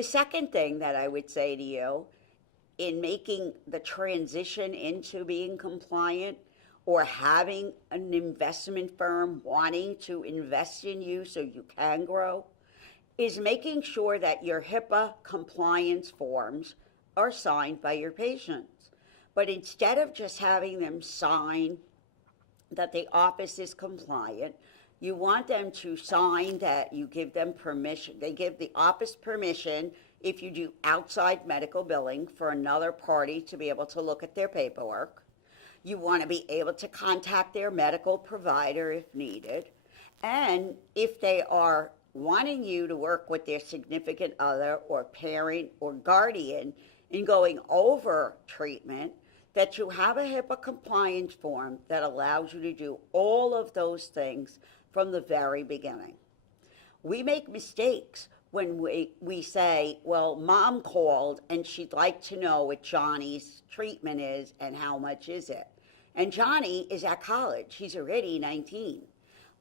The second thing that I would say to you in making the transition into being compliant or having an investment firm wanting to invest in you so you can grow is making sure that your HIPAA compliance forms are signed by your patients. But instead of just having them sign that the office is compliant, you want them to sign that you give them permission. They give the office permission if you do outside medical billing for another party to be able to look at their paperwork. You want to be able to contact their medical provider if needed. And if they are wanting you to work with their significant other or parent or guardian in going over treatment, that you have a HIPAA compliance form that allows you to do all of those things from the very beginning. We make mistakes when we say, well, mom called and she'd like to know what Johnny's treatment is and how much is it. And Johnny is at college. He's already 19.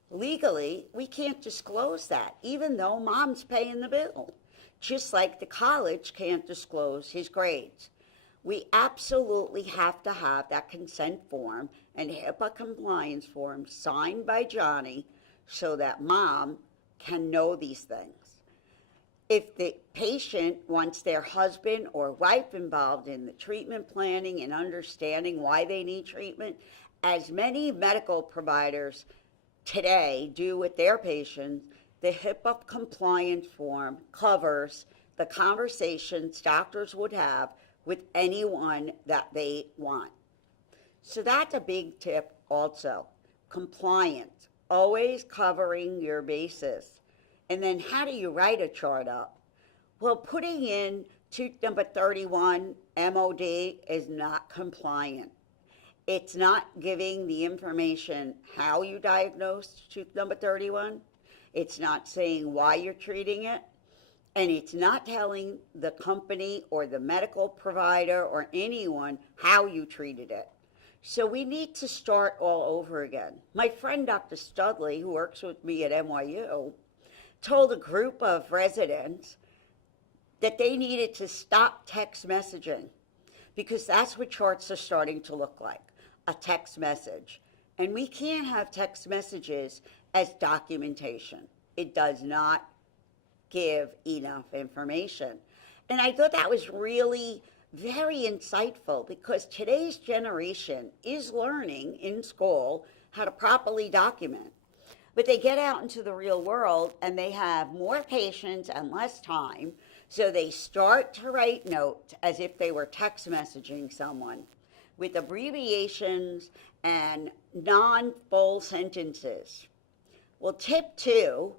Legally, we can't disclose that, even though mom's paying the bill. Just like the college can't disclose his grades. We absolutely have to have that consent form and HIPAA compliance form signed by Johnny so that mom can know these things. If the patient wants their husband or wife involved in the treatment planning and understanding why they need treatment, as many medical providers today do with their patients, the HIPAA compliance form covers the conversations doctors would have with anyone that they want. So that's a big tip also. Compliance, always covering your bases. And then how do you write a chart up? Well, putting in tooth number 31 MOD is not compliant. It's not giving the information how you diagnosed tooth number 31. It's not saying why you're treating it. And it's not telling the company or the medical provider or anyone how you treated it. So we need to start all over again. My friend Dr. Studley, who works with me at NYU, told a group of residents that they needed to stop text messaging because that's what charts are starting to look like, a text message. And we can't have text messages as documentation. It does not give enough information. And I thought that was really very insightful because today's generation is learning in school how to properly document. But they get out into the real world and they have more patience and less time, so they start to write notes as if they were text messaging someone with abbreviations and non-full sentences. Well, tip 2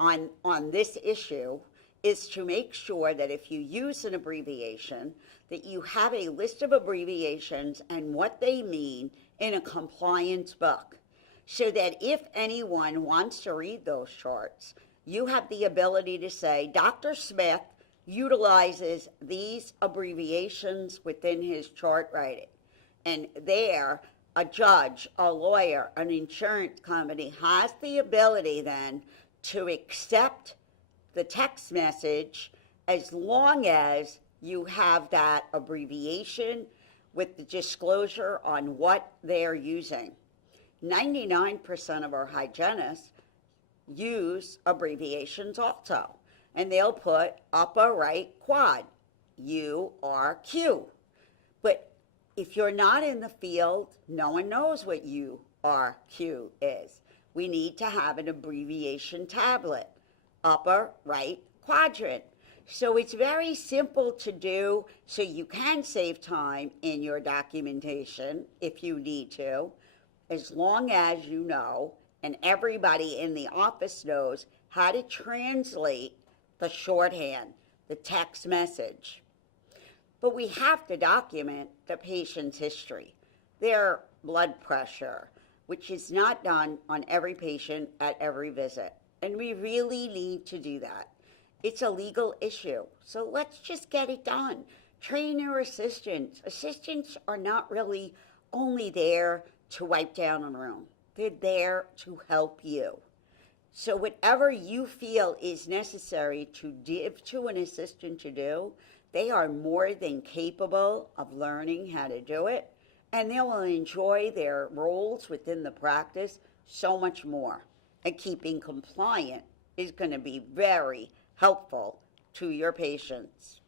on this issue is to make sure that if you use an abbreviation, that you have a list of abbreviations and what they mean in a compliance book, so that if anyone wants to read those charts, you have the ability to say, Dr. Smith utilizes these abbreviations within his chart writing. And there, a judge, a lawyer, an insurance company has the ability then to accept the text message as long as you have that abbreviation with the disclosure on what they're using. 99% of our hygienists use abbreviations also, and they'll put upper right quad, URQ. But if you're not in the field, no one knows what URQ is. We need to have an abbreviation tablet, upper right quadrant. So it's very simple to do, so you can save time in your documentation if you need to, as long as you know, and everybody in the office knows, how to translate the shorthand, the text message. But we have to document the patient's history, their blood pressure, which is not done on every patient at every visit. And we really need to do that. It's a legal issue, so let's just get it done. Train your assistants. Assistants are not really only there to wipe down a room. They're there to help you. So whatever you feel is necessary to give to an assistant to do, they are more than capable of learning how to do it, and they will enjoy their roles within the practice so much more. And keeping compliant is going to be very helpful to your patients.